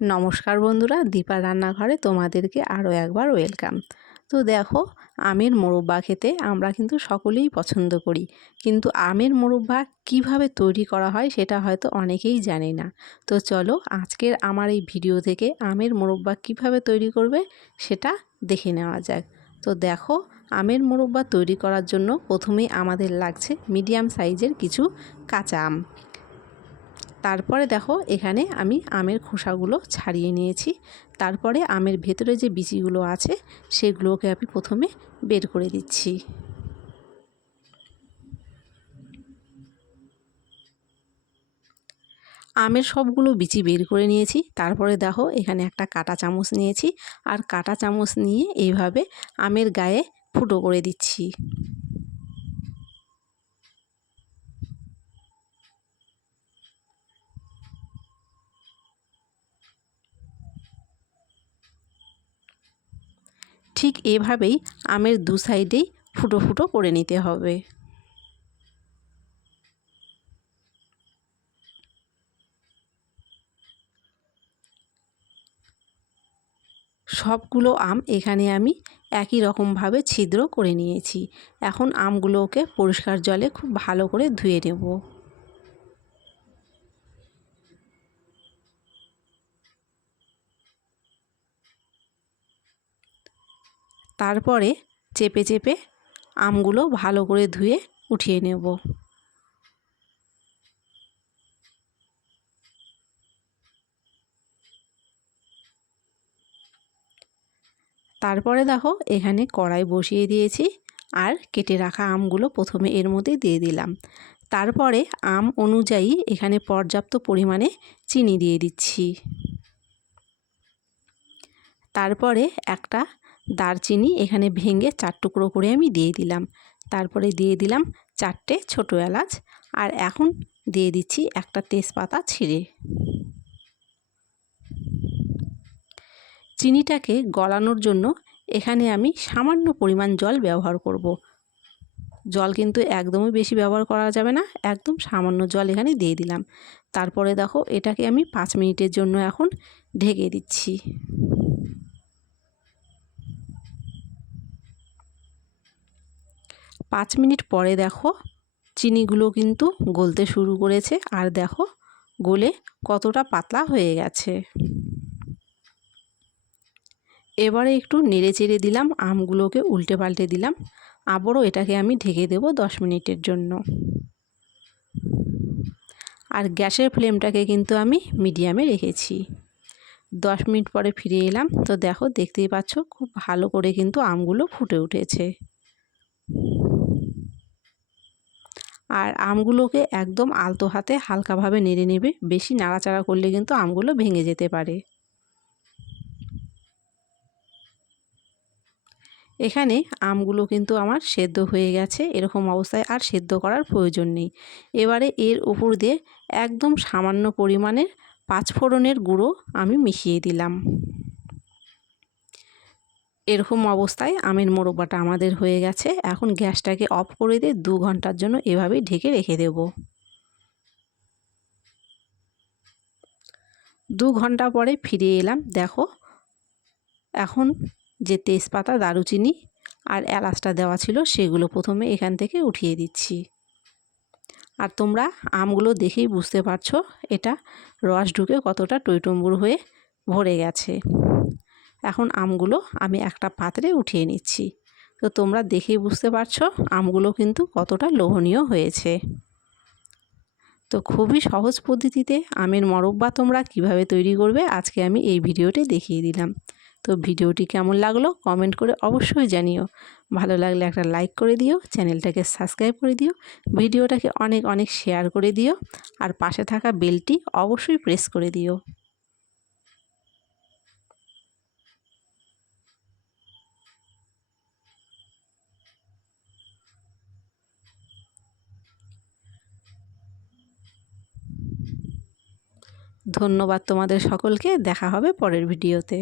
নমস্কার বন্ধুরা দীপা রান্নাঘরে তোমাদেরকে আরও একবার ওয়েলকাম। তো দেখো, আমের মোরব্বা খেতে আমরা কিন্তু সকলেই পছন্দ করি, কিন্তু আমের মোরব্বা কীভাবে তৈরি করা হয় সেটা হয়তো অনেকেই জানে না। তো চলো, আজকের আমার এই ভিডিও থেকে আমের মোরব্বা কীভাবে তৈরি করবে সেটা দেখে নেওয়া যাক। তো দেখো, আমের মোরব্বা তৈরি করার জন্য প্রথমেই আমাদের লাগছে মিডিয়াম সাইজের কিছু কাঁচা আম। তারপরে দেখো, এখানে আমি আমের খোসাগুলো ছাড়িয়ে নিয়েছি। তারপরে আমের ভেতরে যে বিচিগুলো আছে, সেগুলোকে আমি প্রথমে বের করে দিচ্ছি। আমের সবগুলো বিচি বের করে নিয়েছি। তারপরে দেখো, এখানে একটা কাটা চামচ নিয়েছি। আর কাটা চামচ নিয়ে এইভাবে আমের গায়ে ফুটো করে দিচ্ছি। ঠিক এভাবেই আমের দু সাইডেই ফুটো ফুটো করে নিতে হবে। সবগুলো আম এখানে আমি একই রকমভাবে ছিদ্র করে নিয়েছি। এখন আমগুলোকে পরিষ্কার জলে খুব ভালো করে ধুয়ে নেব। তারপরে চেপে চেপে আমগুলো ভালো করে ধুয়ে উঠিয়ে নেব। তারপরে দেখো এখানে কড়াই বসিয়ে দিয়েছি আর কেটে রাখা আমগুলো প্রথমে এর মধ্যে দিয়ে দিলাম। তারপরে আম অনুযায়ী এখানে পর্যাপ্ত পরিমাণে চিনি দিয়ে দিচ্ছি। তারপরে একটা দারচিনি এখানে ভেঙে চার টুকরো করে আমি দিয়ে দিলাম। তারপরে দিয়ে দিলাম চারটে ছোটো এলাচ আর এখন দিয়ে দিচ্ছি একটা তেজপাতা ছিঁড়ে। চিনিটাকে গলানোর জন্য এখানে আমি সামান্য পরিমাণ জল ব্যবহার করব। জল কিন্তু একদমই বেশি ব্যবহার করা যাবে না, একদম সামান্য জল এখানে দিয়ে দিলাম। তারপরে দেখো এটাকে আমি পাঁচ মিনিটের জন্য এখন ঢেকে দিচ্ছি। পাঁচ মিনিট পরে দেখো চিনিগুলো কিন্তু গলতে শুরু করেছে। আর দেখো গলে কতটা পাতলা হয়ে গেছে। এবারে একটু নেড়ে চেড়ে দিলাম, আমগুলোকে উল্টে পাল্টে দিলাম। আবারও এটাকে আমি ঢেকে দেব দশ মিনিটের জন্য। আর গ্যাসের ফ্লেমটাকে কিন্তু আমি মিডিয়ামে রেখেছি। দশ মিনিট পরে ফিরে এলাম। তো দেখো, দেখতেই পাচ্ছ, খুব ভালো করে কিন্তু আমগুলো ফুটে উঠেছে। আর আমগুলোকে একদম আলতো হাতে হালকাভাবে নেড়ে নেবে। বেশি নাড়াচাড়া করলে কিন্তু আমগুলো ভেঙে যেতে পারে। এখানে আমগুলো কিন্তু আমার সেদ্ধ হয়ে গেছে। এরকম অবস্থায় আর সেদ্ধ করার প্রয়োজন নেই। এবারে এর উপর দিয়ে একদম সামান্য পরিমাণের পাঁচফোড়নের গুঁড়ো আমি মিশিয়ে দিলাম। এরকম অবস্থায় আমের মোরব্বাটা আমাদের হয়ে গেছে। এখন গ্যাসটাকে অফ করে দিয়ে দু ঘণ্টার জন্য এভাবেই ঢেকে রেখে দেব। দু ঘণ্টা পরে ফিরে এলাম। দেখো, এখন যে তেজপাতা, দারুচিনি আর এলাচটা দেওয়া ছিল সেগুলো প্রথমে এখান থেকে উঠিয়ে দিচ্ছি। আর তোমরা আমগুলো দেখেই বুঝতে পারছ, এটা রস ঢুকে কতটা টইটম্বুর হয়ে ভরে গেছে। এখন আমগুলো আমি একটা পাত্রে উঠিয়ে নিচ্ছি। তো তোমরা দেখেই বুঝতে পারছ, আমগুলো কিন্তু কতটা লোভনীয় হয়েছে। তো খুবই সহজ পদ্ধতিতে আমের মরব্বা তোমরা কীভাবে তৈরি করবে আজকে আমি এই ভিডিওটি দেখিয়ে দিলাম। তো ভিডিওটি কেমন লাগল কমেন্ট করে অবশ্যই জানিও। ভালো লাগলে একটা লাইক করে দিও, চ্যানেলটাকে সাবস্ক্রাইব করে দিও, ভিডিওটাকে অনেক অনেক শেয়ার করে দিও, আর পাশে থাকা বেলটি অবশ্যই প্রেস করে দিও। ধন্যবাদ তোমাদের সকলকে দেখা হবে পরের ভিডিওতে।